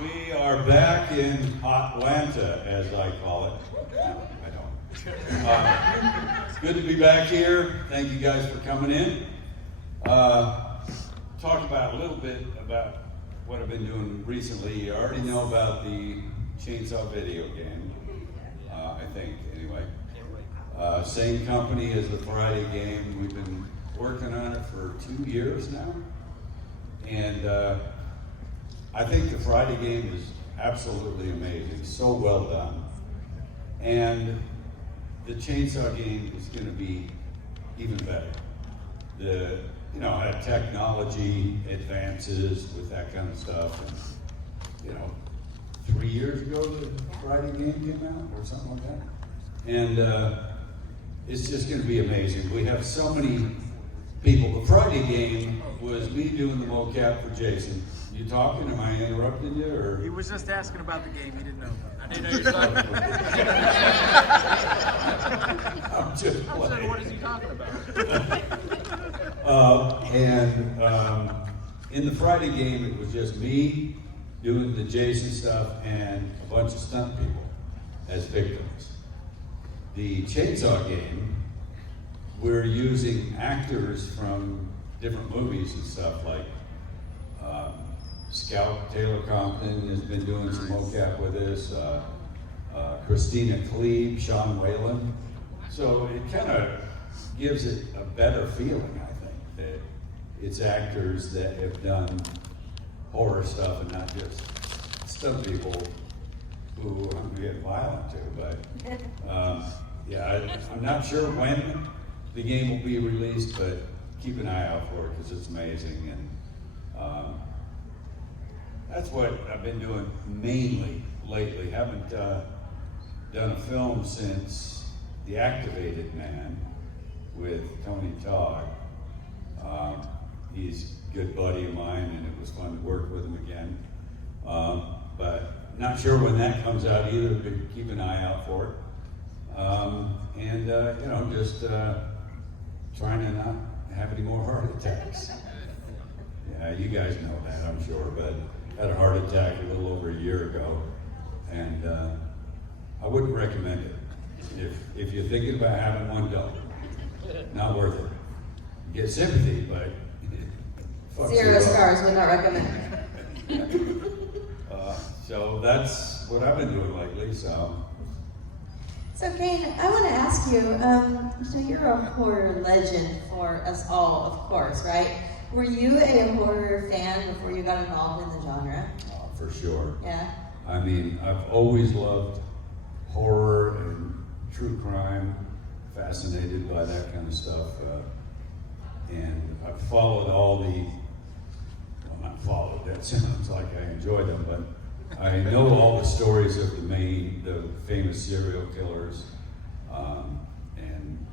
We are back in Atlanta, as I call it. No, I don't. It's good to be back here. Thank you guys for coming in. Talk about a little bit about what I've been doing recently. You already know about the Chainsaw video game, I think, anyway. Same company as the Friday game. We've been working on it for 2 years now. And I think the Friday game is absolutely amazing, so well done. And the Chainsaw game is going to be even better. How technology advances with that kind of stuff. And, 3 years ago the Friday game came out or something like that. And it's just going to be amazing. We have so many people. The Friday game was me doing the mocap for Jason. You talking? Am I interrupting you? Or he was just asking about the game. He didn't know. I didn't know you were talking about. I'm just playing. I said, what is he talking about? In the Friday game, it was just me doing the Jason stuff and a bunch of stunt people as victims. The Chainsaw game, we're using actors from different movies and stuff, like Scout Taylor Compton has been doing some mocap with us, Christina Klebe, Sean Whalen. So it kind of gives it a better feeling, I think, that it's actors that have done horror stuff and not just stunt people who I'm getting violent to. But I'm not sure when the game will be released, but keep an eye out for it because it's amazing. And that's what I've been doing mainly lately. Haven't done a film since The Activated Man with Tony Todd. He's a good buddy of mine, and it was fun to work with him again. But not sure when that comes out either, but keep an eye out for it. Just trying to not have any more heart attacks. Yeah, you guys know that, I'm sure, but I had a heart attack a little over a year ago, and I wouldn't recommend it. If you're thinking about having one, don't. Not worth it. You get sympathy, but Zero stars, would not recommend. So that's what I've been doing lately. So Kane, I want to ask you, so you're a horror legend for us all, of course, right? Were you a horror fan before you got involved in the genre? For sure. Yeah? I mean, I've always loved horror and true crime, fascinated by that kind of stuff. And I've followed all not followed, that sounds like I enjoy them, but I know all the stories of the famous serial killers, and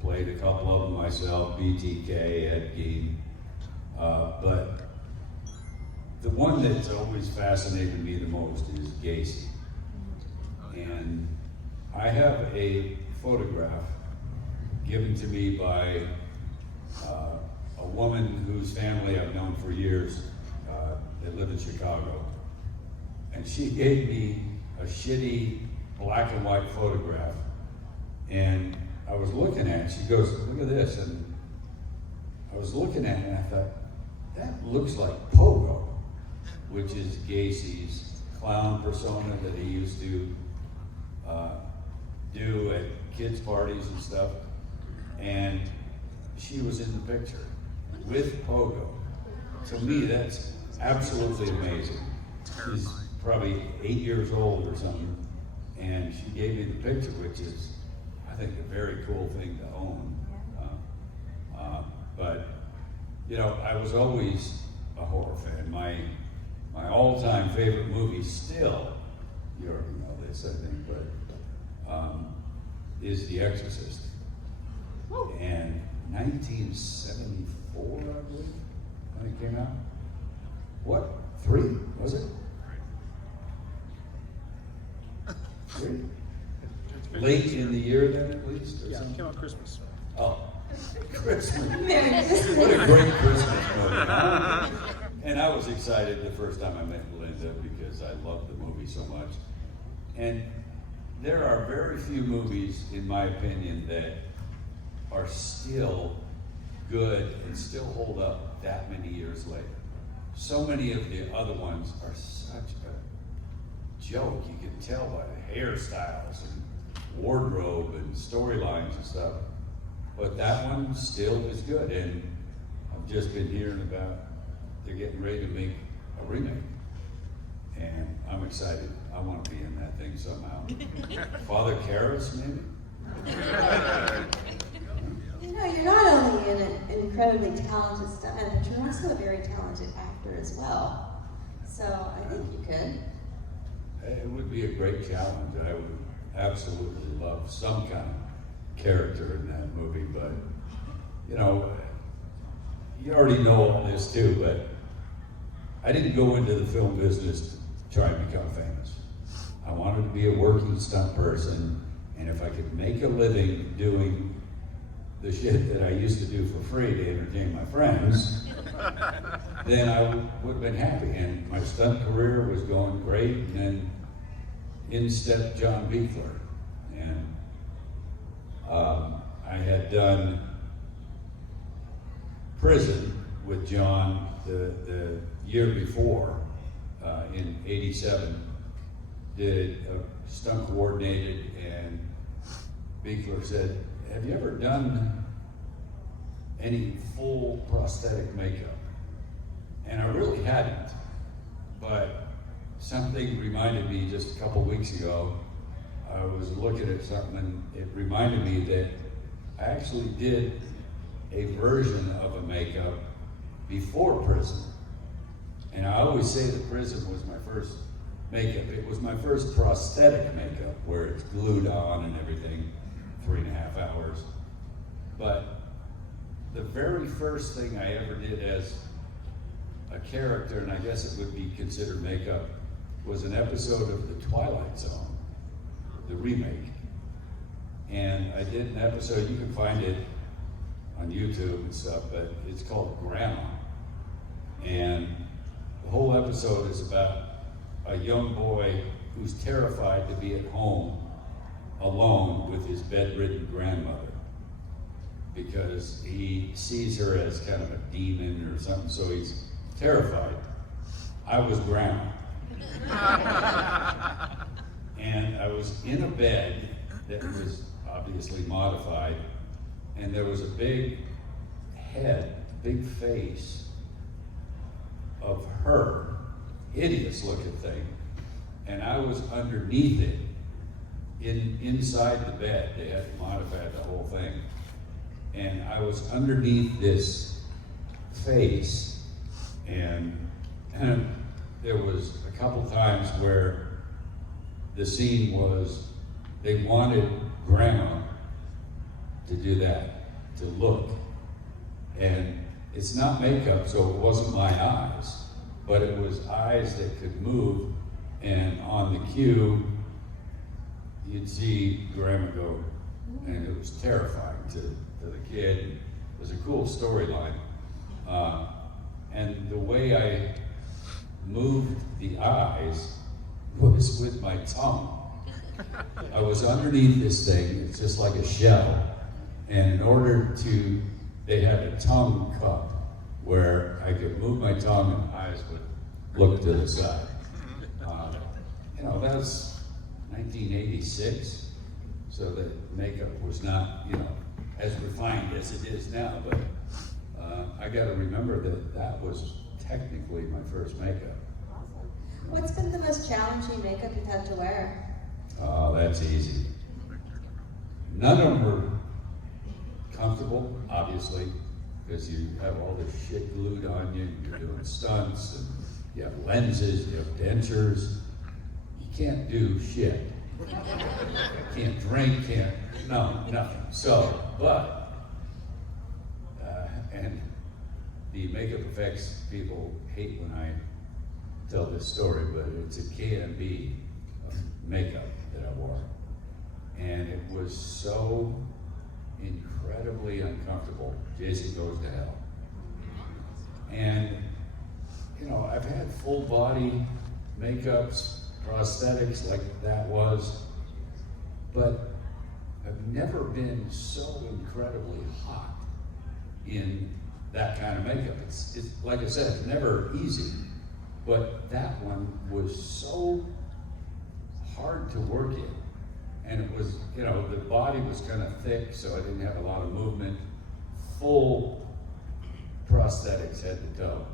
played a couple of them myself, BTK, Ed Gein. But the one that's always fascinated me the most is Gacy. And I have a photograph given to me by a woman whose family I've known for years. They live in Chicago. And she gave me a shitty black and white photograph. And I was looking at it, she goes, look at this. And I was looking at it and I thought, that looks like Pogo, which is Gacy's clown persona that he used to do at kids' parties and stuff. And she was in the picture with Pogo. To me, that's absolutely amazing. She's probably 8 years old or something, and she gave me the picture, which is, I think, a very cool thing to own. But I was always a horror fan. My all-time favorite movie still, you already know this, I think, but is The Exorcist. And 1974, I believe, when it came out. What? 3? Was it? 3? Late in the year, then, at least? Or Yeah, it something? came out Christmas. Oh, Christmas. Merry Christmas. What a great Christmas movie. And I was excited the first time I met Linda because I loved the movie so much. And there are very few movies, in my opinion, that are still good and still hold up that many years later. So many of the other ones are such a joke. You can tell by the hairstyles and wardrobe and storylines and stuff. But that one still is good. And I've just been hearing about they're getting ready to make a remake. And I'm excited. I want to be in that thing somehow. Father Karras, maybe? You know, you're not only an incredibly talented stuntman, but you're also a very talented actor as well. So I think you could. It would be a great challenge. I would absolutely love some kind of character in that movie, but you know, you already know all this too, but I didn't go into the film business to try and become famous. I wanted to be a working stunt person, and if I could make a living doing the shit that I used to do for free to entertain my friends, then I would have been happy. And my stunt career was going great, and then in stepped John Beekler. And I had done Prison with John the year before, in '87, did a stunt coordinated, and Beekler said, "Have you ever done any full prosthetic makeup?" And I really hadn't, but something reminded me just a couple weeks ago. I was looking at something and it reminded me that I actually did a version of a makeup before Prison. And I always say that Prison was my first makeup. It was my first prosthetic makeup where it's glued on and everything, 3.5 hours. But the very first thing I ever did as a character, and I guess it would be considered makeup, was an episode of The Twilight Zone, the remake. And I did an episode, you can find it on YouTube and stuff, but it's called Grandma. And the whole episode is about a young boy who's terrified to be at home alone with his bedridden grandmother because he sees her as kind of a demon or something, so he's terrified. I was Grandma. And I was in a bed that was obviously modified, and there was a big head, big face of her, hideous looking thing, and I was underneath it, inside the bed. They had modified the whole thing, and I was underneath this face, and there was a couple times where the scene was they wanted Grandma to do that, to look, and it's not makeup, so it wasn't my eyes, but it was eyes that could move, and on the cue, you'd see Grandma go, and it was terrifying to the kid. It was a cool storyline, and the way I moved the eyes was with my tongue. I was underneath this thing, it's just like a shell, and in order to, they had a tongue cup where I could move my tongue and eyes would look to the side. You know, that was 1986, so the makeup was not, you know, as refined as it is now, but I gotta remember that that was technically my first makeup. Awesome. What's been the most challenging makeup you've had to wear? Oh, that's easy. None of them were comfortable, obviously, because you have all this shit glued on you, and you're doing stunts, and you have lenses, you have dentures. You can't do shit. Can't drink, nothing. So, but, and the makeup effects people hate when I tell this story, but it's a K&B of makeup that I wore. And it was so incredibly uncomfortable. Jason Goes to Hell. And you know, I've had full body makeups, prosthetics like that was, but I've never been so incredibly hot in that kind of makeup. It's like I said, it's never easy, but that one was so hard to work in. And it was, you know, the body was kind of thick, so I didn't have a lot of movement. Full prosthetics head to toe.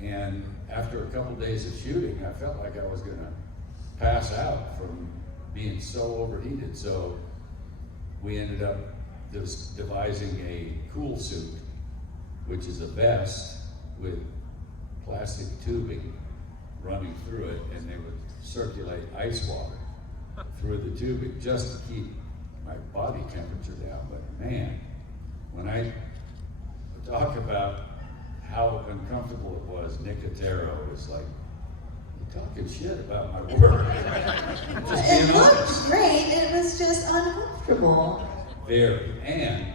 And after a couple days of shooting, I felt like I was gonna pass out from being so overheated. So we ended up just devising a cool suit, which is a vest with plastic tubing running through it, and they would circulate ice water through the tubing just to keep my body temperature down. But man, when I talk about how uncomfortable it was, Nick Otero was like, "You're talking shit about my work." Just It being looked honest. great, it was just uncomfortable. Very, and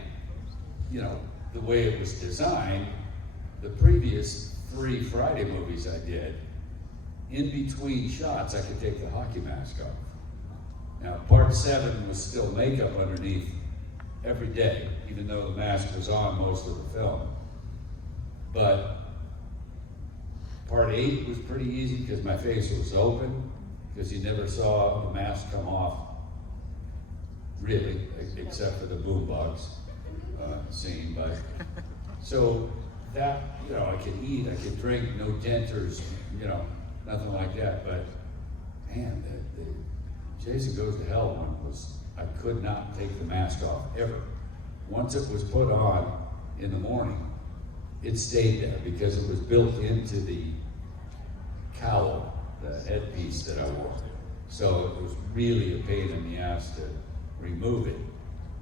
you know, the way it was designed, the previous 3 Friday movies I did, in between shots, I could take the hockey mask off. Now, part 7 was still makeup underneath every day, even though the mask was on most of the film. But part 8 was pretty easy because my face was open, because you never saw the mask come off, really, except for the boombox scene. But so that, you know, I could eat, I could drink, no dentures, you know, nothing like that. But man, the Jason Goes to Hell one was, I could not take the mask off ever. Once it was put on in the morning, it stayed there because it was built into the cowl, the headpiece that I wore. So it was really a pain in the ass to remove it.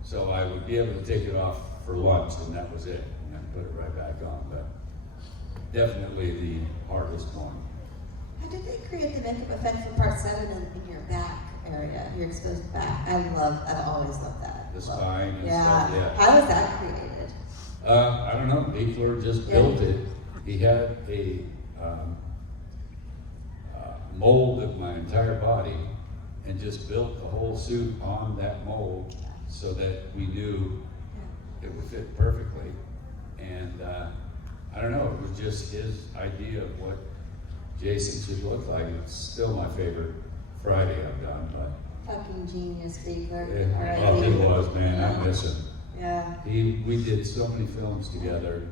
So I would be able to take it off for lunch, and that was it, and then put it right back on. But definitely the hardest one. How did they create the makeup effect for part 7 in your back area, your exposed back? I always loved that. The spine and Yeah. stuff, yeah. How was that created? I don't know, Beekler just built it. He had a mold of my entire body and just built the whole suit on that mold so that we knew it would fit perfectly. And I don't know, it was just his idea of what Jason should look like. It's still my favorite Friday I've done, but Fucking genius, Beekler. well, he was, man, I miss him. Yeah. We did so many films together,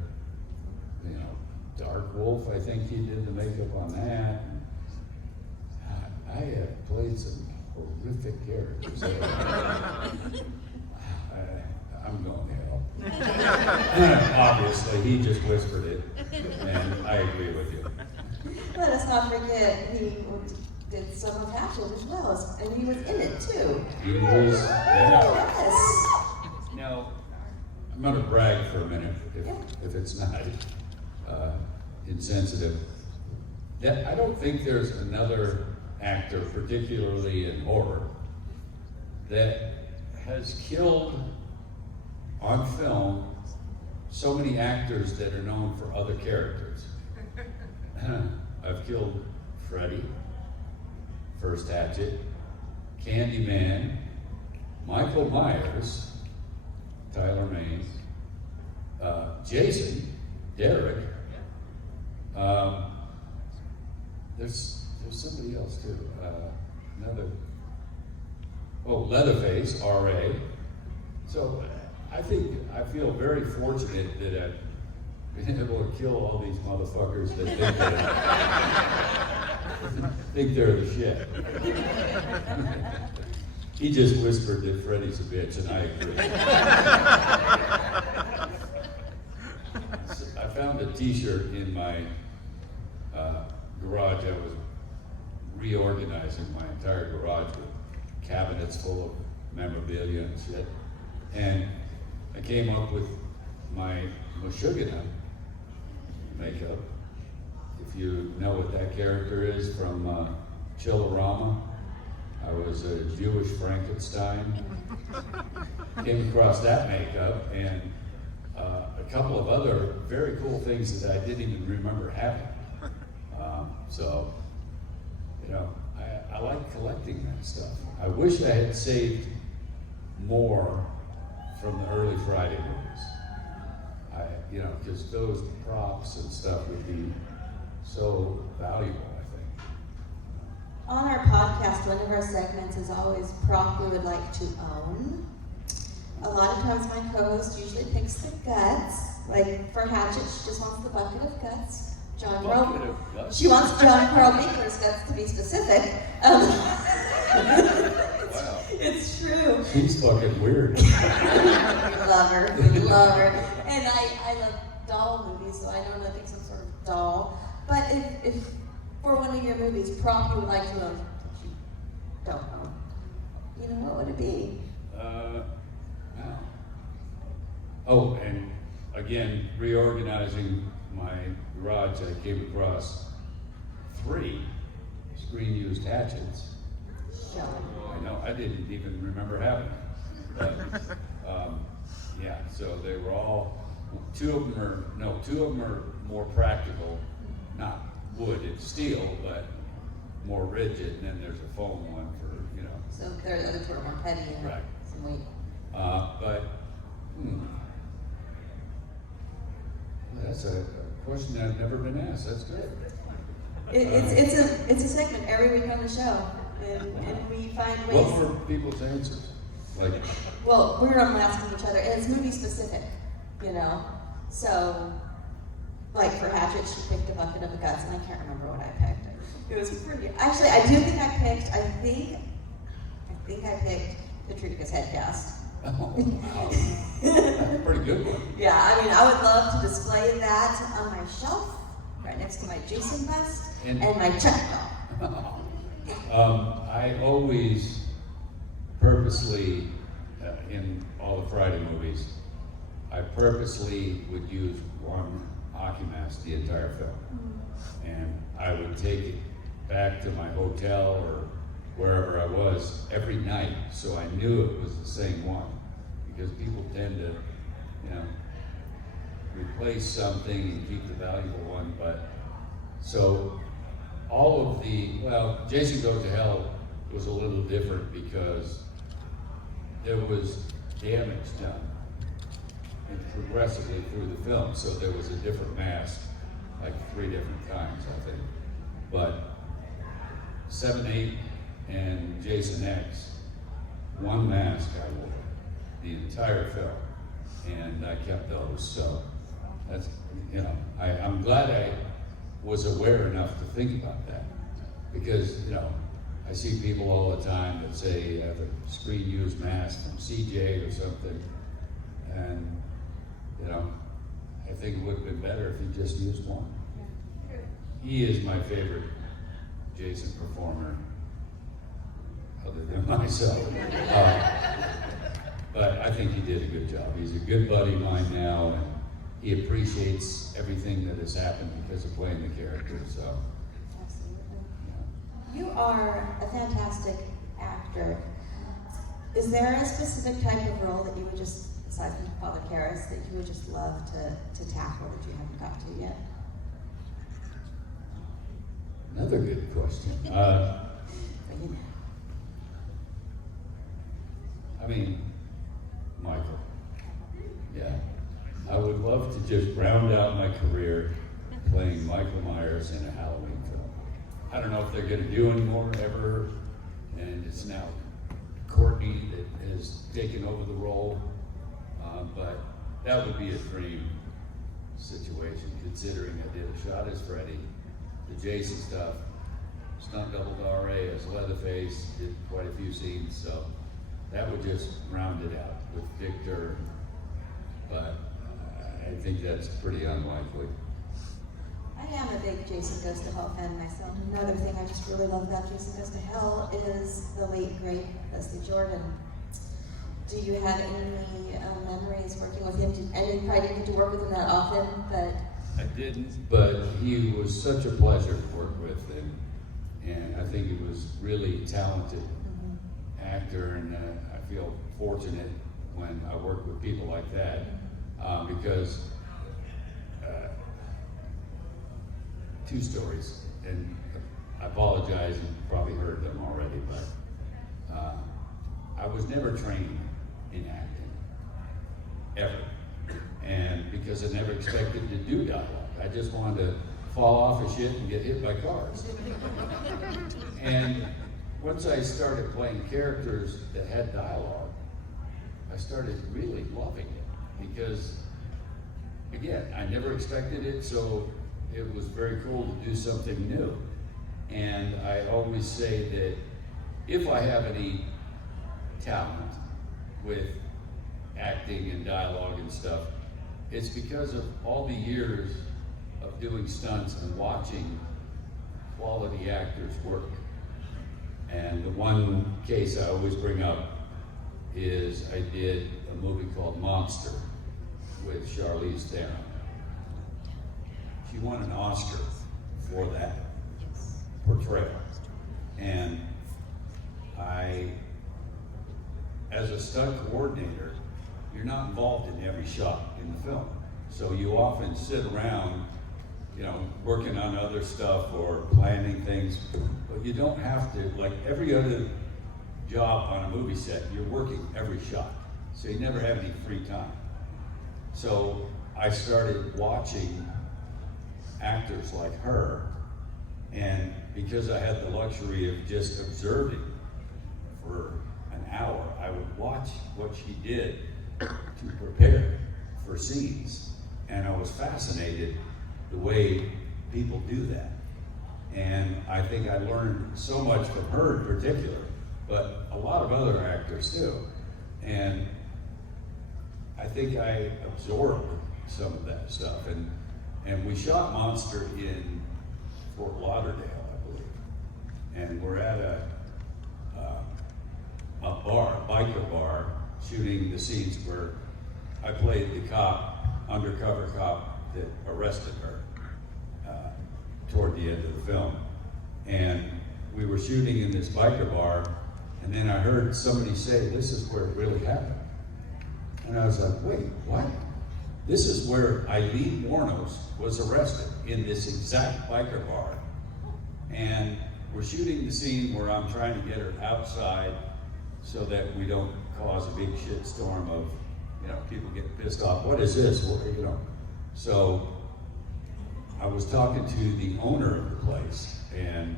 you know, Dark Wolf, I think he did the makeup on that. I have played some horrific characters. I'm going to hell. Obviously, he just whispered it, and I agree with you. Let us not forget he did some of Hatchet as well, and he was in it too. He was, yeah. Yes. Now, I'm going to brag for a minute, if it's not insensitive. I don't think there's another actor, particularly in horror, that has killed on film so many actors that are known for other characters. I've killed Freddy, first Hatchet, Candyman, Michael Myers, Tyler Maine, Jason, Derek. There's somebody else too. Leatherface, R.A. So I feel very fortunate that I've been able to kill all these motherfuckers that think they're the shit. He just whispered that Freddy's a bitch, and I agree. I found a t-shirt in my garage. I was reorganizing my entire garage with cabinets full of memorabilia and shit. And I came up with my Meshuggah makeup. If you know what that character is from Chillerama, I was a Jewish Frankenstein. Came across that makeup and a couple of other very cool things that I didn't even remember having. So, you know, I like collecting that stuff. I wish I had saved more from the early Friday movies. You know, because those props and stuff would be so valuable, I think. On our podcast, one of our segments is always prop we would like to own. A lot of times my co-host usually picks the guts. Like for Hatchet, she just wants the bucket of guts. She wants John Carl Beekler's guts to be specific. Wow. It's true. She's fucking weird. We love her. We love her. And I love doll movies, so I know nothing some sort of doll. But if for one of your movies, prop you would like to own, that you don't own, you know, what would it be? Wow. Oh, and again, reorganizing my garage, I came across 3 screen-used hatchets. Show. I know, I didn't even remember having them. But, yeah, so they were all, 2 of them are more practical, not wood and steel, but more rigid, and then there's a foam one for, you know. So there are other two are more petty and Right. some weight. But that's a question I've never been asked. That's good. It's a segment every week on the show, and we find ways. What were people's answers? Like, Well, we're asking each other, and it's movie specific, you know. So, like for Hatchet, she picked a bucket of the guts, and I can't remember what I picked. It was pretty. Actually, I do think I picked. I think I picked Patricia's head cast. oh, wow. That's a pretty good one. Yeah, I mean, I would love to display that on my shelf, right next to my Jason vest and my Chuck doll. I always purposely, in all the Friday movies, I purposely would use one hockey mask the entire film. And I would take it back to my hotel or wherever I was every night, so I knew it was the same one. Because people tend to, you know, replace something and keep the valuable one, but so all of well, Jason Goes to Hell was a little different because there was damage done and progressively through the film, so there was a different mask, like 3 different times, I think. But 7, 8, and Jason X, one mask I wore the entire film, and I kept those. So that's, you know, I'm glad I was aware enough to think about that, because, you know, I see people all the time that say you have a screen-used mask from CJ or something, and, you know, I think it would have been better if he just used one. He is my favorite Jason performer, other than myself. But I think he did a good job. He's a good buddy of mine now, and he appreciates everything that has happened because of playing the character. So, Absolutely. You are a fantastic actor. Is there a specific type of role that you would just, aside from Father Karras, that you would just love to tackle that you haven't got to yet? another good question. I mean, Michael. Yeah. I would love to just round out my career playing Michael Myers in a Halloween film. I don't know if they're going to do any more ever, and it's now Courtney that has taken over the role, but that would be a dream situation, considering I did a shot as Freddy, the Jason stuff, stunt double RA as Leatherface, did quite a few scenes, so that would just round it out with Victor, but I think that's pretty unlikely. I am a big Jason Goes to Hell fan myself. Another thing I just really love about Jason Goes to Hell is the late, great Leslie Jordan. Do you have any memories working with him? I didn't probably didn't get to work with him that often, but... I didn't, but he was such a pleasure to work with, and I think he was really talented actor, and I feel fortunate when I work with people like that, because 2 stories. and I apologize, you probably heard them already, but I was never trained in acting, ever. And because I never expected to do dialogue. I just wanted to fall off of shit and get hit by cars. And once I started playing characters that had dialogue, I started really loving it because, again, I never expected it, so it was very cool to do something new. And I always say that if I have any talent with acting and dialogue and stuff, it's because of all the years of doing stunts and watching quality actors work. And the one case I always bring up is I did a movie called Monster with Charlize Theron. She won an Oscar for that portrayal. And I, as a stunt coordinator, you're not involved in every shot in the film. So you often sit around, you know, working on other stuff or planning things, but you don't have to, like every other job on a movie set, you're working every shot. So you never have any free time. So I started watching actors like her, and because I had the luxury of just observing for an hour, I would watch what she did to prepare for scenes. And I was fascinated the way people do that. And I think I learned so much from her in particular, but a lot of other actors too. And I think I absorbed some of that stuff. And we shot Monster in Fort Lauderdale, I believe. And we're at a bar, a biker bar, shooting the scenes where I played the cop, undercover cop that arrested her toward the end of the film. And we were shooting in this biker bar, and then I heard somebody say, "This is where it really happened." And I was like, wait, what? This is where Eileen Warnos was arrested, in this exact biker bar. And we're shooting the scene where I'm trying to get her outside so that we don't cause a big shit storm of, you know, people getting pissed off. What is this? What, you know? So I was talking to the owner of the place, and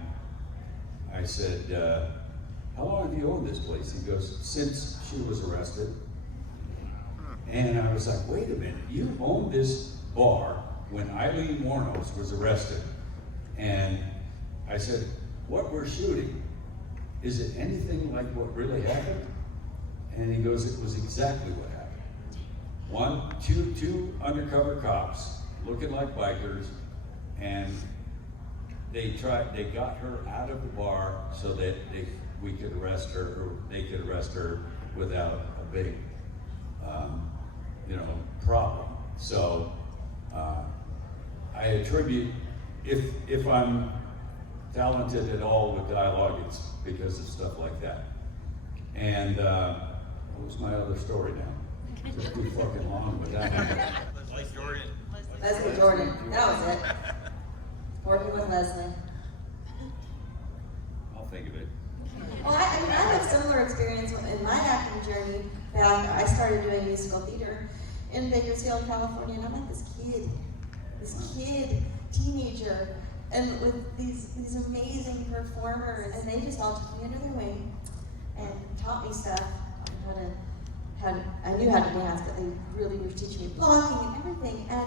I said, how long have you owned this place? He goes, since she was arrested. And I was like, wait a minute, you owned this bar when Eileen Warnos was arrested. And I said, what we're shooting, is it anything like what really happened? And he goes, it was exactly what happened. Two undercover cops looking like bikers, and they got her out of the bar so that we could arrest her, or they could arrest her without a big, problem. So I attribute, if I'm talented at all with dialogue, it's because of stuff like that. And what was my other story now? Just too fucking long with that. Leslie Jordan. That was it. Working with Leslie. I'll think of it. Well, I have a similar experience in my acting journey. Back, I started doing musical theater in Bakersfield, California, and I met this kid, teenager, and with these amazing performers, and they just all took me under their wing and taught me stuff on I knew how to dance, but they really were teaching me blocking and everything. And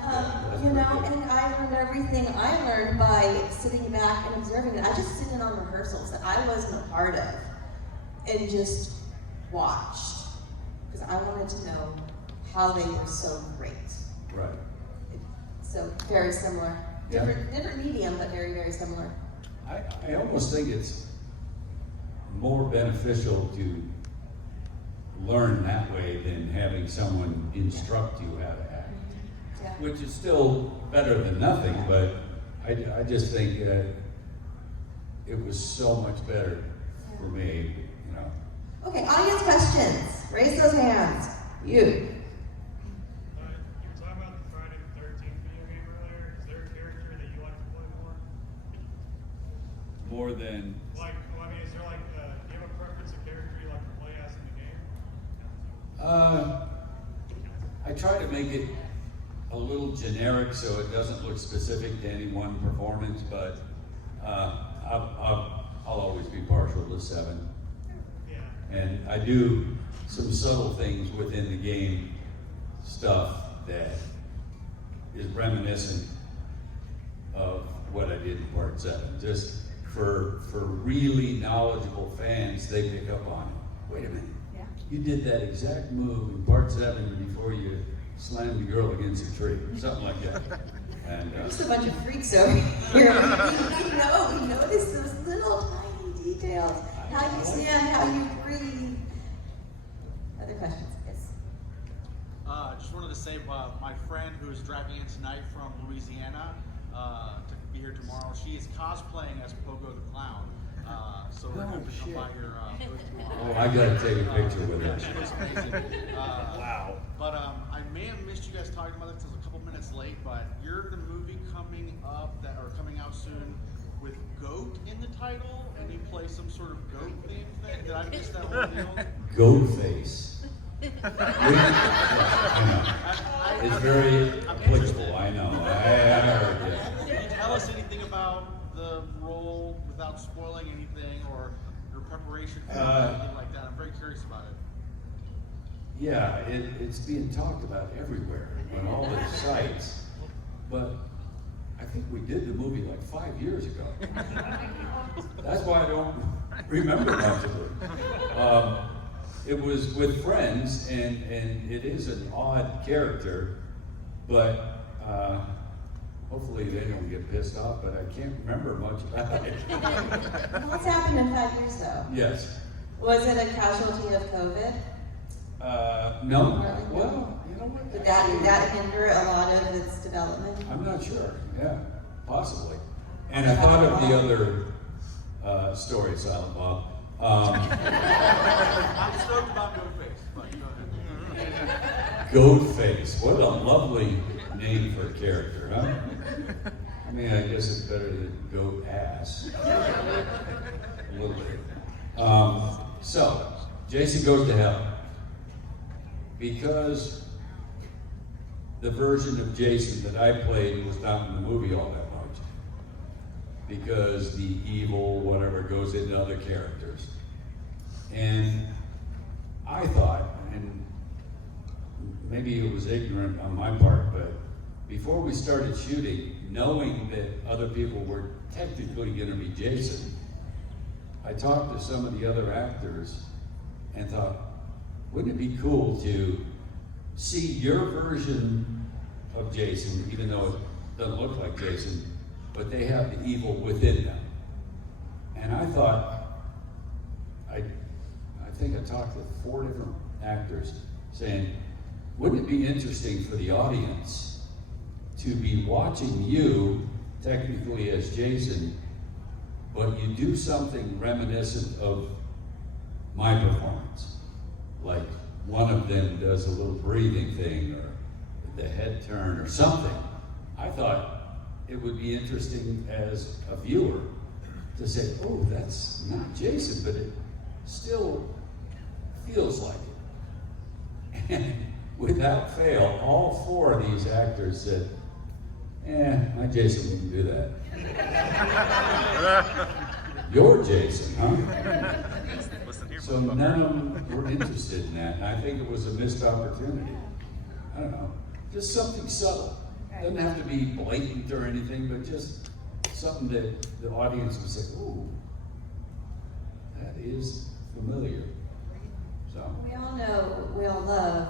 and I learned everything I learned by sitting back and observing it. I just sit in on rehearsals that I wasn't a part of and just watched, because I wanted to know how they were so great. Right. So very similar. Different medium, but very, very similar. I almost think it's more beneficial to learn that way than having someone instruct you how to act. Yeah. Which is still better than nothing, but I just think it was so much better for me, you know. Okay, audience questions. Raise those hands. You. You were talking about the Friday the 13th video game earlier. Is there a character that you like to play more? more than Like, well, I mean, is there like, do you have a preference of character you like to play as in the game? I try to make it a little generic so it doesn't look specific to any one performance, but I'll always be partial to 7. Yeah. And I do some subtle things within the game stuff that is reminiscent of what I did in part 7. Just for really knowledgeable fans, they pick up on it. Wait a minute. Yeah. You did that exact move in part 7 before you slammed the girl against a tree, or something like that. And Just a bunch of freaks over here. We notice those little tiny details. How you stand, how you breathe. Other questions? Yes. Just wanted to say, my friend who is driving in tonight from Louisiana to be here tomorrow, she is cosplaying as Pogo the Clown. So we're going to come by your booth tomorrow. oh, I gotta take a picture with She her. looks amazing. Wow. But I may have missed you guys talking about it because I was a couple minutes late. But you're the movie coming out soon with goat in the title, and you play some sort of goat theme thing. Did I miss that whole deal? Goat face. I know. It's very applicable, I know. I heard that. Can you tell us anything about the role without spoiling anything, or your preparation for it, or anything like that? I'm very curious about it. Yeah, it's being talked about everywhere on all the sites, but I think we did the movie like 5 years ago. That's why I don't remember much of it. It was with friends, and it is an odd character, but hopefully they don't get pissed off, but I can't remember much about it. What's happened in 5 years though? Yes. Was it a casualty of COVID? No. Well, you know what? Did that hinder a lot of its development? I'm not sure. Yeah, possibly. And I thought of the other story, Silent Bob. I'm stoked about Goatface, but go ahead. Goatface. What a lovely name for a character, huh? I mean, I guess it's better than goat ass. A little bit. So, Jason Goes to Hell. Because the version of Jason that I played was not in the movie all that much. Because the evil, whatever, goes into other characters. And I thought, and maybe it was ignorant on my part, but before we started shooting, knowing that other people were technically going to be Jason, I talked to some of the other actors and thought, wouldn't it be cool to see your version of Jason, even though it doesn't look like Jason, but they have the evil within them. And I thought, I think I talked to 4 different actors saying, wouldn't it be interesting for the audience to be watching you, technically as Jason, but you do something reminiscent of my performance. Like one of them does a little breathing thing or the head turn or something. I thought it would be interesting as a viewer to say, oh, that's not Jason, but it still feels like it. And without fail, all 4 of these actors said, my Jason wouldn't do that. You're Jason, huh? So none of them were interested in that, and I think it was a missed opportunity. I don't know, just something subtle. Doesn't have to be blatant or anything, but just something that the audience would say, ooh, that is familiar. So. We all know, we all love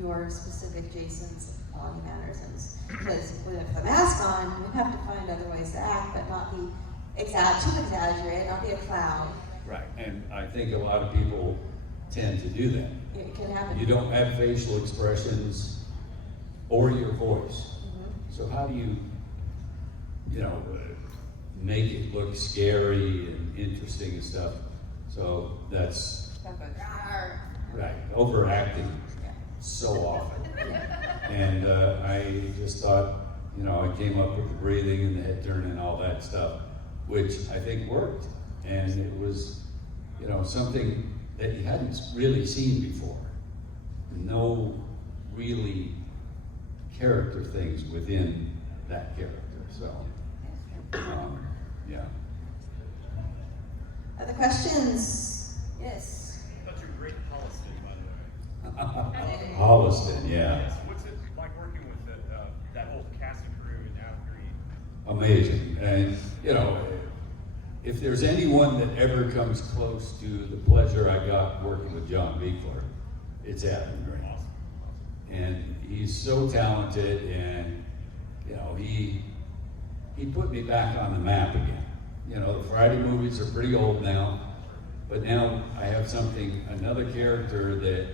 your specific Jason's body mannerisms. Because with the mask on, we have to find other ways to act, but not be too exaggerated, not be a clown. Right, and I think a lot of people tend to do that. It can happen. You don't have facial expressions or your voice. Mm-hmm. So how do you make it look scary and interesting and stuff? So that's right, overacting so often. And I just thought, I came up with the breathing and the head turn and all that stuff which I think worked. And it was, you know, something that you hadn't really seen before. No really character things within that character. So, yeah. Other questions? Yes. I thought you were great in Holliston, by the way. Holliston, yeah. Yes. What's it like working with that whole cast and crew and Adam Green? Amazing. And, you know, if there's anyone that ever comes close to the pleasure I got working with John Beekler, it's Adam Green. Awesome. And he's so talented, and, you know, he put me back on the map again. You know, the Friday movies are pretty old now, but now I have another character that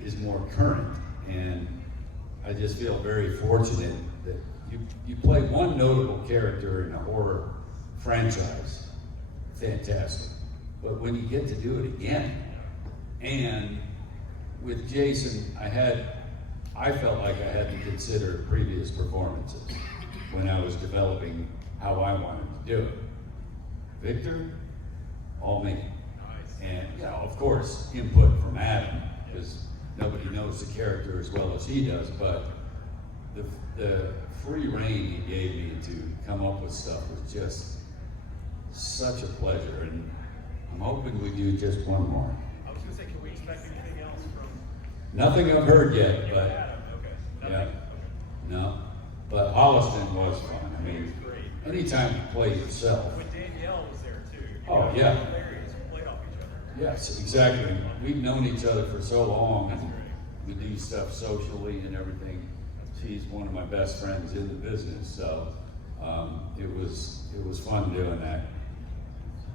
is more current, and I just feel very fortunate that you play one notable character in a horror franchise, fantastic. But when you get to do it again, and with Jason, I felt like I had to consider previous performances when I was developing how I wanted to do it. Victor, all me. Nice. And, you know, of course, input from Adam, because nobody knows the character as well as he does, but the free rein he gave me to come up with stuff was just such a pleasure, and I'm hoping we do just one more. I was gonna say, can we expect anything else from Nothing I've heard yet, Adam? but Okay. yeah, Nothing? Okay. no. But Holliston was fun. I It mean, was great. anytime you play yourself. When Danielle was there too. You Oh, guys yeah. were hilarious. We played off each other. Yes, exactly. We've known each other for so long. That's great. We do stuff socially and everything. She's one of my best friends in the business, so it was fun doing that.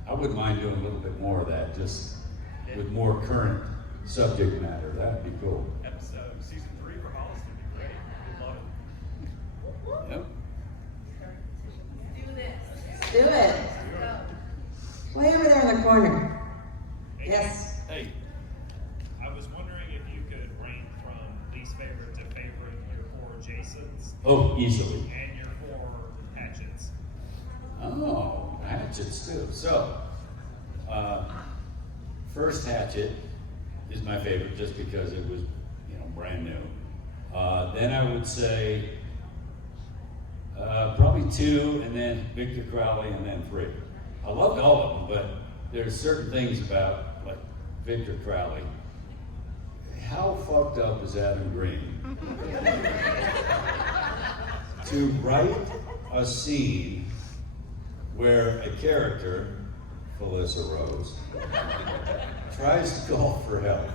I wouldn't mind doing a little bit more of that, just with more current subject matter. That'd be cool. Episode season 3 for Holliston would be great. We'd love it. Yep. Do it. Way over there in the corner. Hey, Yes. Hey. I was wondering if you could rank from least favorite to favorite your 4 Jasons Oh, easily. and your 4 Hatchets. Oh, hatchets too. So, first hatchet is my favorite just because it was, you know, brand new. Then I would say probably 2, and then Victor Crowley, and then 3. I loved all of them, but there's certain things about, like, Victor Crowley. How fucked up is Adam Green to write a scene where a character, Felissa Rose, tries to call for help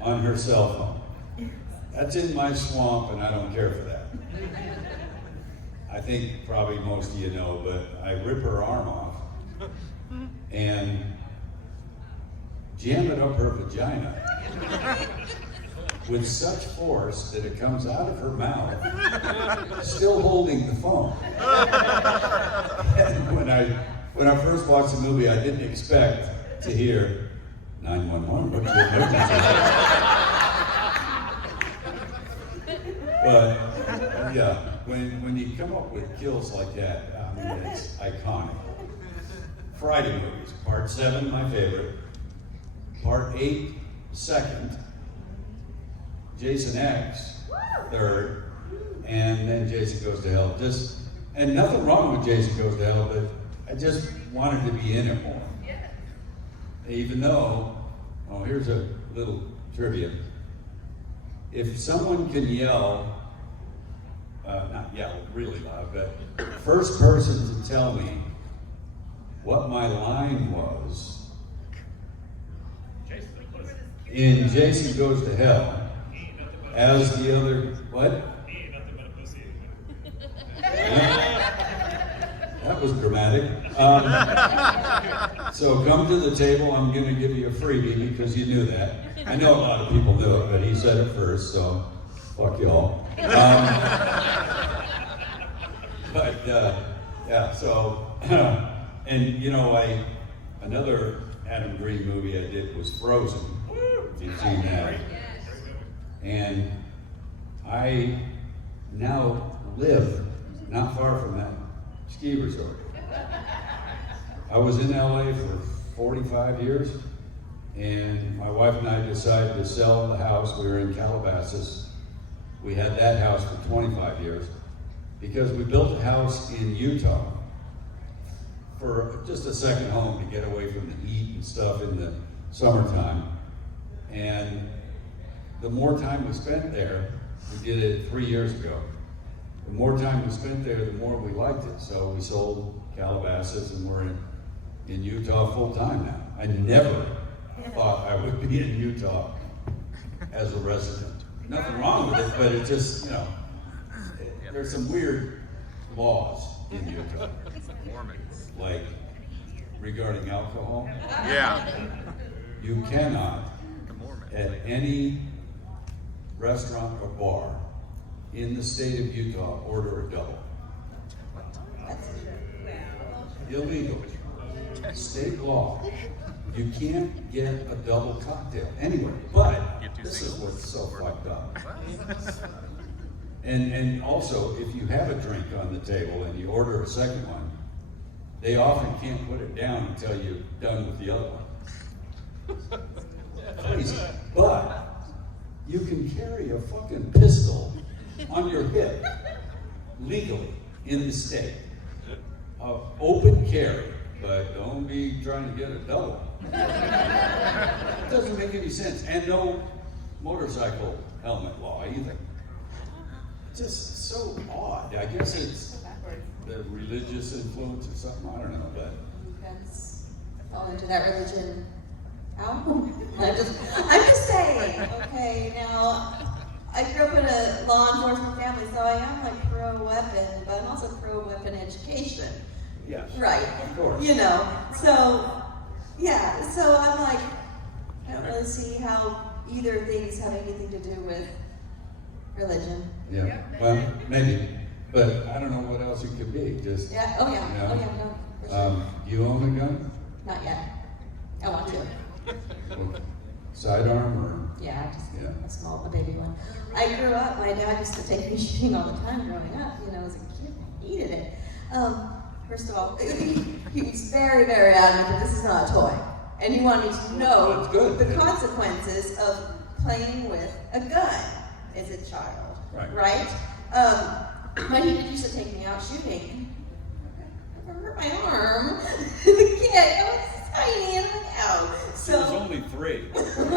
on her cell phone? That's in my swamp, and I don't care for that. I think probably most of you know, but I rip her arm off and jam it up her vagina with such force that it comes out of her mouth, still holding the phone. And when I first watched the movie, I didn't expect to hear 911. What's your emergency? But yeah, when you come up with kills like that, I mean, it's iconic. Friday movies, Part 7, my favorite. Part 8, second. Jason X, third. And then Jason Goes to Hell. And nothing wrong with Jason Goes to Hell, but I just wanted to be in it more. Even though, oh, here's a little trivia. If someone can yell, not yell really loud, but first person to tell me what my line was Jason, listen, in Jason Goes to Hell, he ain't nothing but a as the other, what? He ain't nothing but a pussy. That was dramatic. So come to the table, I'm gonna give you a freebie because you knew that. I know a lot of people knew it, but he said it first, so fuck y'all. But yeah, so, and you know, another Adam Green movie I did was Frozen. If you've seen that. And I now live not far from that ski resort. I was in LA for 45 years, and my wife and I decided to sell the house. We were in Calabasas. We had that house for 25 years because we built a house in Utah for just a second home to get away from the heat and stuff in the summertime. And the more time we spent there, we did it 3 years ago. The more time we spent there, the more we liked it. So we sold Calabasas, and we're in Utah full time now. I never thought I would be in Utah as a resident. Nothing wrong with it, but it just, you know, there's some weird laws in Utah. Like regarding alcohol. Yeah. You cannot at any restaurant or bar in the state of Utah order a double. Illegal. State law. You can't get a double cocktail anywhere. But this is what's so fucked up. And also, if you have a drink on the table and you order a second one, they often can't put it down until you're done with the other one. Crazy. But you can carry a fucking pistol on your hip legally in the state. Open carry, but don't be trying to get a double. It doesn't make any sense. And no motorcycle helmet law either. Just so odd. I guess it's the religious influence or something. I don't know, but That's fall into that religion. Oh, I'm just saying. Okay, now I grew up in a law enforcement family, so I am like pro-weapon, but I'm also pro-weapon education. yes, Right. of course. You know, so yeah, so I'm like, I don't really see how either things have anything to do with religion. Yeah, well, maybe, but I don't know what else it could be. Just Yeah. Oh yeah. you know, Oh yeah. No. For sure. you own a gun? Not yet. I want to. Sidearm or? Yeah, just Yeah. a baby one. I grew up, my dad used to take me shooting all the time growing up, you know, as a kid, I hated it. First of all, he was very, very adamant that this is not a toy. And he wanted me to know That's good. the consequences of playing with a gun as a child, Right. But he did used to take me out shooting. I hurt my arm. The kid, I was tiny and I'm like, ow. So, only 3. and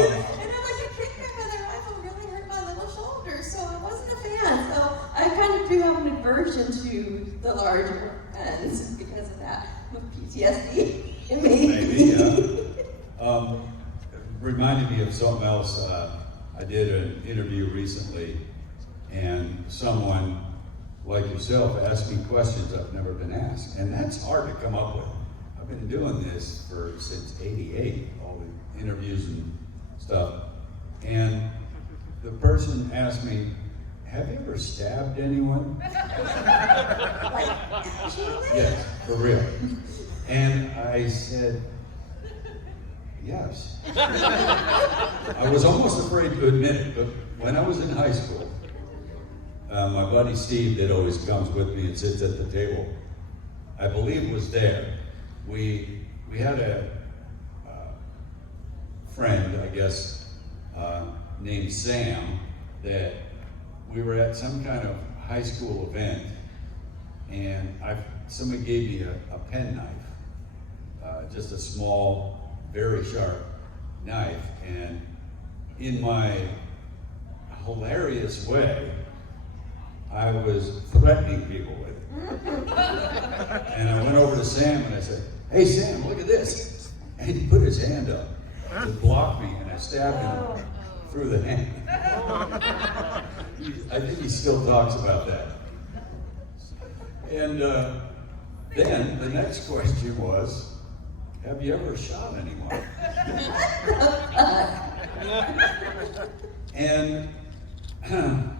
then like a kick back with a rifle really hurt my little shoulder, so I wasn't a fan. So I kind of do have an aversion to the larger guns because of that. With PTSD, maybe. Yeah. Reminded me of something else. I did an interview recently, and someone like yourself asked me questions I've never been asked, and that's hard to come up with. I've been doing this since '88, all the interviews and stuff, and the person asked me, "Have you ever stabbed anyone?" Like, actually? Yes, for real. And I said, yes. I was almost afraid to admit it, but when I was in high school, my buddy Steve, that always comes with me and sits at the table, I believe was there. We had a friend, I guess, named Sam, that we were at some kind of high school event, and somebody gave me a pen knife, just a small, very sharp knife, and in my hilarious way, I was threatening people with it. And I went over to Sam and I said, "Hey Sam, look at this." And he put his hand up to block me, and I stabbed him through the hand. I think he still talks about that. And then the next question was, have you ever shot anyone? And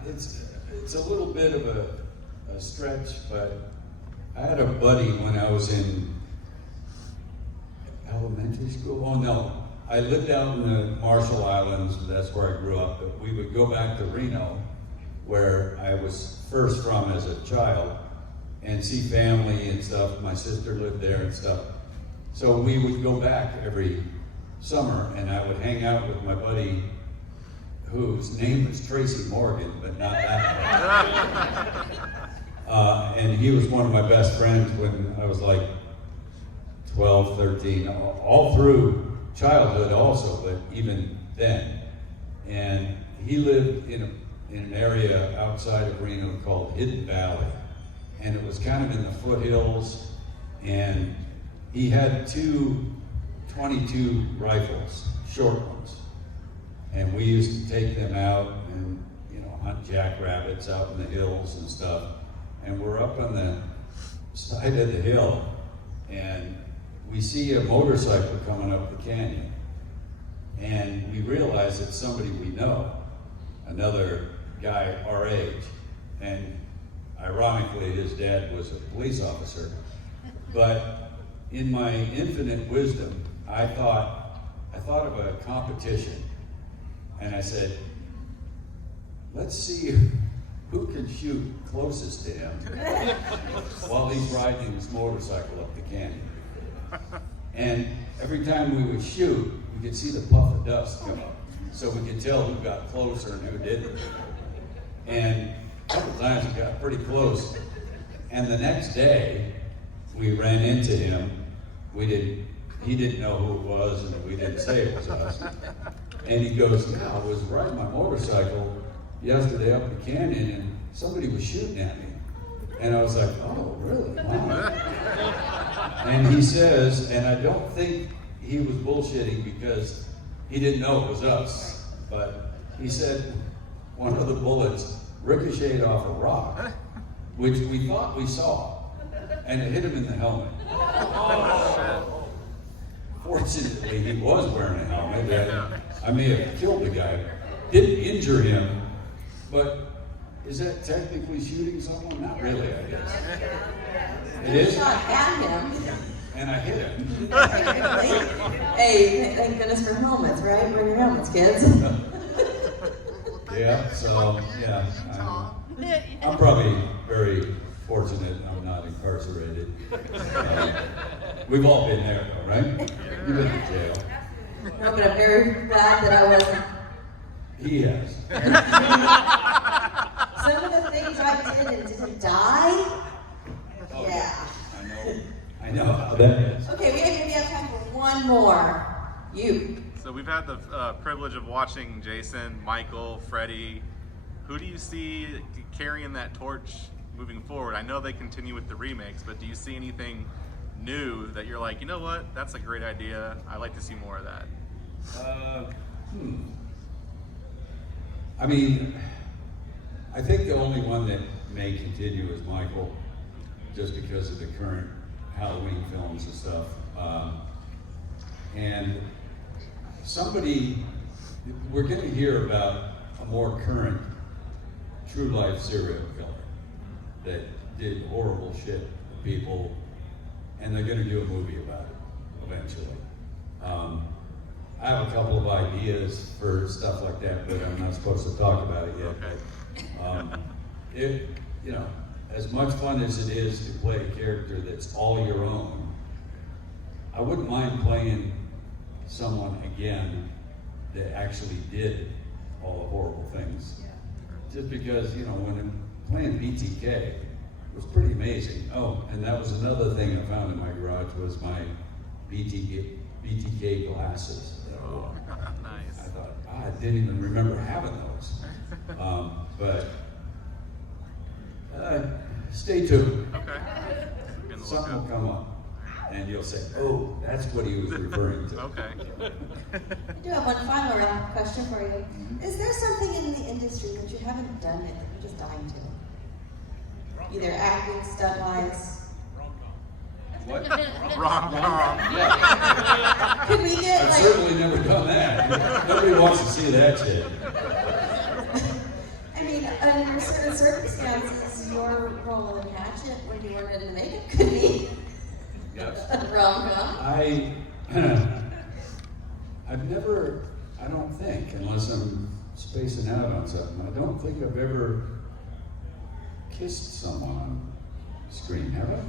it's a little bit of a stretch, but I had a buddy when I was in elementary school. Oh no, I lived out in the Marshall Islands, that's where I grew up, but we would go back to Reno where I was first from as a child, and see family and stuff. My sister lived there and stuff. So we would go back every summer, and I would hang out with my buddy, whose name was Tracy Morgan, but not that one. And he was one of my best friends when I was like 12, 13, all through childhood also, but even then. And he lived in an area outside of Reno called Hidden Valley. And it was kind of in the foothills, and he had two 22 rifles, short ones. And we used to take them out and, hunt jackrabbits out in the hills and stuff. And we're up on the side of the hill, and we see a motorcycle coming up the canyon. And we realize it's somebody we know, another guy our age. And ironically, his dad was a police officer. But in my infinite wisdom, I thought of a competition. And I said, let's see who can shoot closest to him while he's riding his motorcycle up the canyon. And every time we would shoot, we could see the puff of dust come up. So we could tell who got closer and who didn't. And a couple times we got pretty close. And the next day, we ran into him. He didn't know who it was, and we didn't say it was us. And he goes, yeah, I was riding my motorcycle yesterday up the canyon, and somebody was shooting at me. And I was like, oh, really? Wow. And he says, and I don't think he was bullshitting because he didn't know it was us, but he said one of the bullets ricocheted off a rock, which we thought we saw, and it hit him in the helmet. Fortunately, he was wearing a helmet. And I may have killed the guy. Didn't injure him, but is that technically shooting someone? Not really, I guess. It is? Shot at him. And I hit him. Hey, thank goodness for helmets, right? Wear your helmets, kids. Yeah, so, yeah. I'm probably very fortunate I'm not incarcerated. We've all been there, though, right? You've been in jail. No, but I'm very glad that I wasn't. He has. Some of the things I did and didn't die. Oh, Yeah. I know how that is. Okay, we maybe have time for one more. You. So we've had the privilege of watching Jason, Michael, Freddie. Who do you see carrying that torch moving forward? I know they continue with the remakes, but do you see anything new that you're like, you know what, that's a great idea. I'd like to see more of that. I mean, I think the only one that may continue is Michael, just because of the current Halloween films and stuff. And we're going to hear about a more current true life serial killer that did horrible shit to people, and they're going to do a movie about it eventually. I have a couple of ideas for stuff like that, but I'm not supposed to talk about it yet. Okay. As much fun as it is to play a character that's all your own, I wouldn't mind playing someone again that actually did all the horrible things. Just because, when I'm playing BTK, it was pretty amazing. Oh, and that was another thing I found in my garage was my BTK glasses. Oh, nice. I thought, I didn't even remember having those. But stay tuned. Okay. Good to look Something will up. come up, and you'll say, "Oh, that's what he was referring to." Okay. I do have one final round question for you. Is there something in the industry that you haven't done yet that you're just dying to? Either acting, stunt-wise. What? Wrong. Could we get I've certainly never done that. Nobody wants to see that shit. I mean, under certain circumstances, your role in Hatchet when you weren't in the makeup could be Yes. a rom-com. I've never, I don't think, unless I'm spacing out on something. I don't think I've ever kissed someone on screen, have I?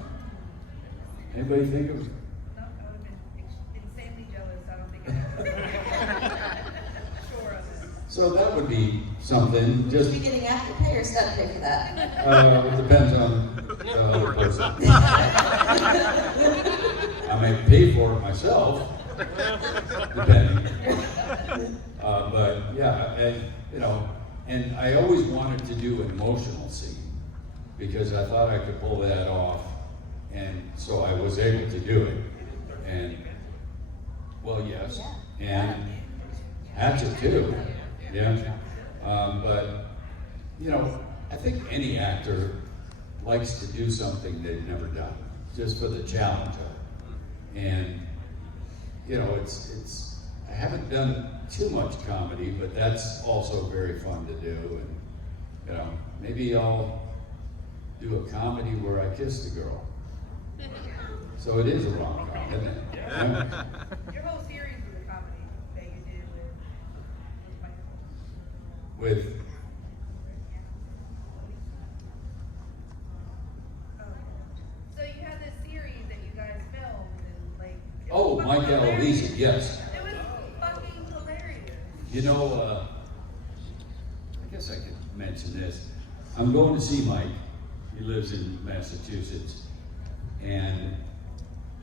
Anybody think of? No, I would have been insanely jealous. I don't think I sure of it. So that would be something, Just just, be getting after pay or step pay for that. it depends on the other person. I may pay for it myself, depending. But yeah, and I always wanted to do an emotional scene because I thought I could pull that off, and so I was able to do it. And well, yes, and Hatchet too, yeah. But I think any actor likes to do something they've never done, just for the challenge of it. And it's I haven't done too much comedy, but that's also very fun to do. And maybe I'll do a comedy where I kiss the girl. So it is a rom-com, isn't it? Yeah. Your whole series was a comedy that you did with Michael. With So you had this series that you guys filmed and like. It was oh, fucking Mike hilarious. Aloisi, yes. It was fucking hilarious. I guess I could mention this. I'm going to see Mike. He lives in Massachusetts. And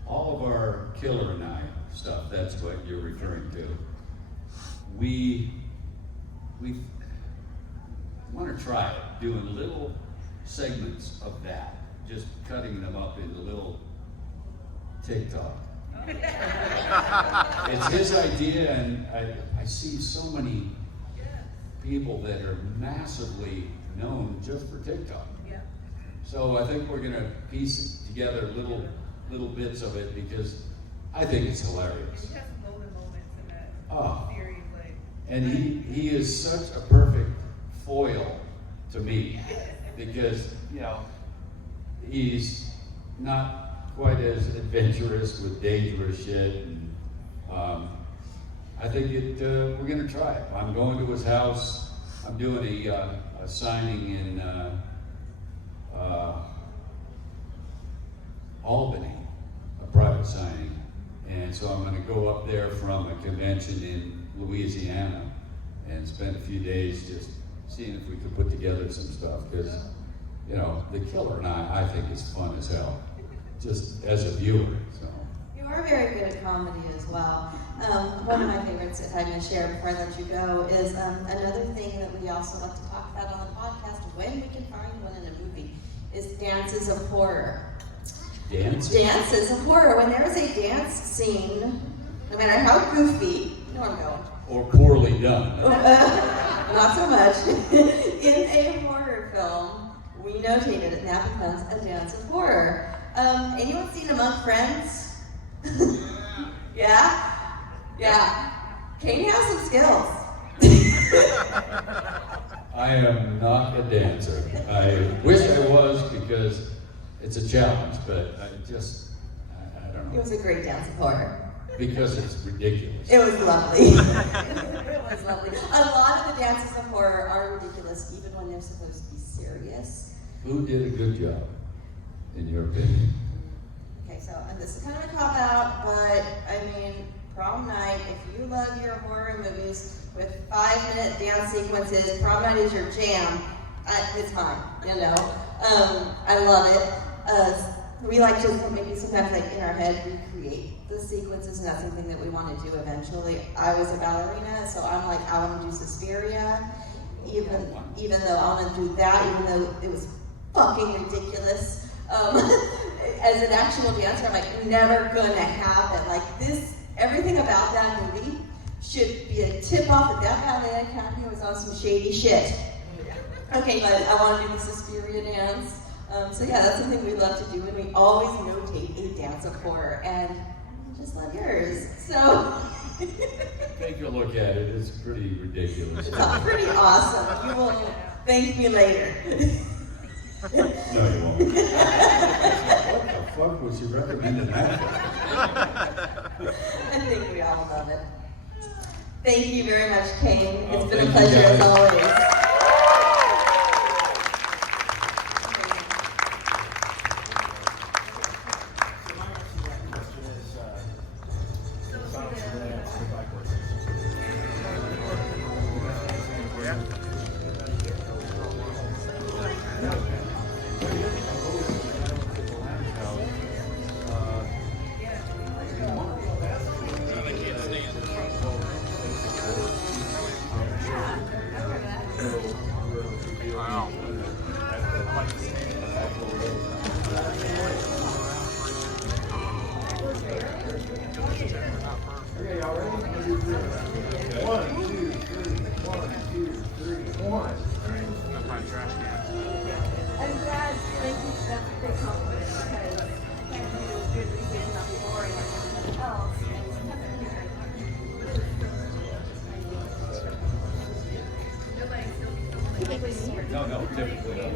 all of our Killer and I stuff, that's what you're referring to, we want to try it, doing little segments of that, just cutting them up into little TikTok. It's his idea, and I see so many people that are massively known just for TikTok. Yeah. So I think we're gonna piece together little bits of it because I think it's hilarious. You had some golden moments in that Oh. series, like. And he is such a perfect foil to me because he's not quite as adventurous with dangerous shit. And I think we're gonna try it. I'm going to his house. I'm doing a signing in Albany, a private signing, and so I'm going to go up there from a convention in Louisiana and spend a few days just seeing if we could put together some stuff because The Killer and I think is fun as hell, just as a viewer. So. You are very good at comedy as well. One of my favorites, if I can share before I let you go, is another thing that we also like to talk about on the podcast when we can find one in a movie, is dances of horror. Dance? Dances of horror. When there is a dance scene, no matter how goofy, you know where I'm going. Or poorly done. Not so much. In a horror film, we notated it, and that becomes a dance of horror. Anyone seen Among Friends? Yeah? Yeah. Kane has some skills. I am not a dancer. I wish I was because it's a challenge, but I don't It know. was a great dance of horror. Because it's ridiculous. It was lovely. It was lovely. A lot of the dances of horror are ridiculous, even when they're supposed to be serious. Who did a good job, in your opinion? Okay, so, and this is kind of a cop-out, but, I mean, prom night, if you love your horror movies with 5-minute dance sequences, prom night is your jam. It's mine, I love it. We like to maybe sometimes like in our head recreate the sequences, and that's something that we want to do eventually. I was a ballerina, so I'm like, I want to do Suspiria, even though I want to do that, even though it was fucking ridiculous. As an actual dancer, I'm like, never gonna happen. Like this, everything about that movie should be a tip off that ballet academy was on some shady shit. Okay, but I want to do the Suspiria dance. So yeah, that's something we love to do, and we always notate a dance of horror, and I just love yours. So Take a look at it. It's pretty ridiculous. it's pretty awesome. You will thank me later. No, you won't. What the fuck was you recommending that for? I think we all love it. Thank you very much, Kane. Oh, It's been a thank you, pleasure as guys. always. So my answer to that question is, silence of the lambs, the black horses. Wow. Okay, y'all ready? 1, 2, 3. 1, 2, 3, 1. I'm glad, thank you, that's a great compliment, because I can't do good research and not be boring like everybody else, and sometimes I think No, no, typically not.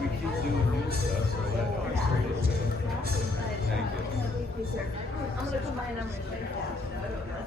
We keep doing new stuff, so that helps. Thank you. I'm gonna combine numbers right now.